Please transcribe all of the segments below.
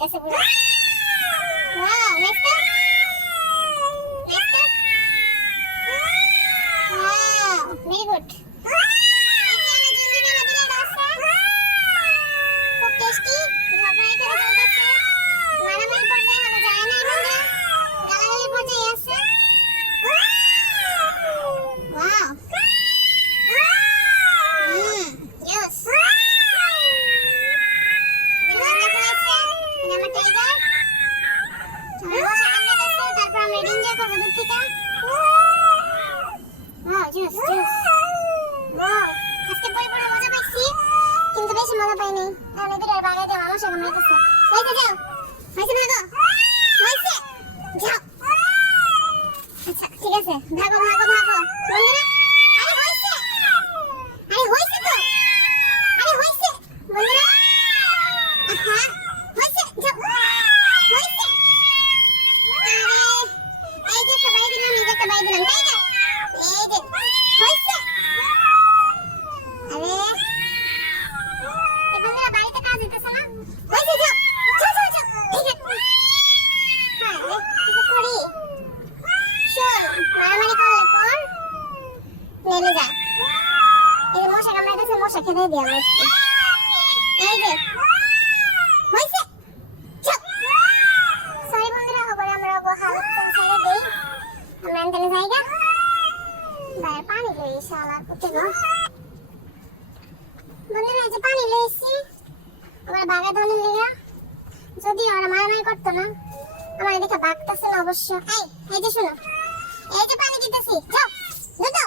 যাইতাছে পুরো। Wow, next time. Wow, very good. খুব টেস্টি, ঝগড়া এখানে চলতেছে। মারামারি পর্যায়ে হলো যায় না বন্ধুরা, গালাগালি পর্যায়ে আছে। Wow, yes. তারপর আমরা এনজয় করবো দূর থেকে। আজকে পরিপূর্ণ মজা পাইছি, কিন্তু বেশি মজা পাইনি, কারণ এদের আর বাগাইতে আমার সাথে মাইতেছে। হয়েছে, যাও, হয়েছে, ভাগো, হয়েছে, যাও। আচ্ছা ঠিক আছে, ভাগো ভাগো ভাগো বন্ধুরা। আরে হয়েছে, আরে হয়েছে তো, আরে হয়েছে বন্ধুরা। হ্যাঁ হয়েছে, যাও, হয়েছে। আরে এই যে একটা বাই দিলাম, এই যে একটা বাই দিলাম, তাই না? এই যে হয়েছে। আরে এই বন্ধুরা বাড়িতে কাজ হইতেছে না, হয়েছে, যাও, যাও যাও যাও। এই যে হ্যাঁ কিছু করি, শোন, মারামারি করলে পর নেমে যা। এই যে মশা কামড়াইতেছে, মশা খেতে দিই আমার একটু। এই যে হয়েছে, যাও। সরি বন্ধুরা, ওপরে আমরা হালত ছেড়ে দিই, আমরা এখানে জায়গা বাইরে পানি লই শালা কুতে গো। বন্ধুরা এই যে পানি লইছি, আমরা বাগা ধনের লিগা, যদি ওরা মারামারি করতো না, আমার এদিকে বাগতেছে না অবশ্য। এই যে শোনো, এই যে পানি দিতেছি, যাও দ্রুত,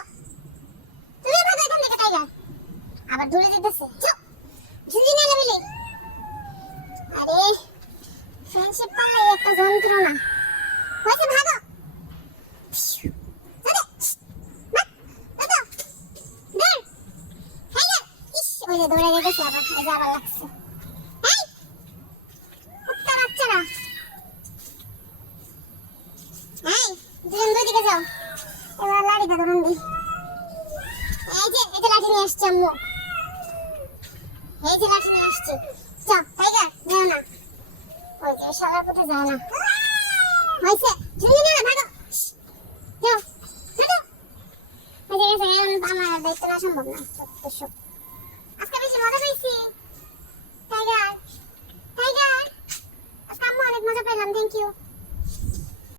তুমি ভাগো এখান থেকে টাইগার। আবার দূরে যেতেছে, যাও, ঝুলি না লেবিলি। আরে ফ্রেন্ডশিপ পারলে একটা যন্ত্রণা। হয়েছে, ভাগো। ওই যে দৌড়ে গেছে, আবার এই যে আবার লাগছে। এই কুত্তা বাচ্চারা, এই দুজন দুই দিকে যাও, এবার লাড়ি ধরুন দি। এই যে লাঠি নিয়ে আসছি আম্মু, এই যে লাঠি নিয়ে আসছি। যাও টাইগার, যাও না, ওই যে শালার পথে যায় না। হয়েছে, ঝুলি না, ভাগো, যাও ভাগো। এই যে গেছে, আমার দায়িত্ব না সম্ভব না। আজকে বেশি মজা পাইছি।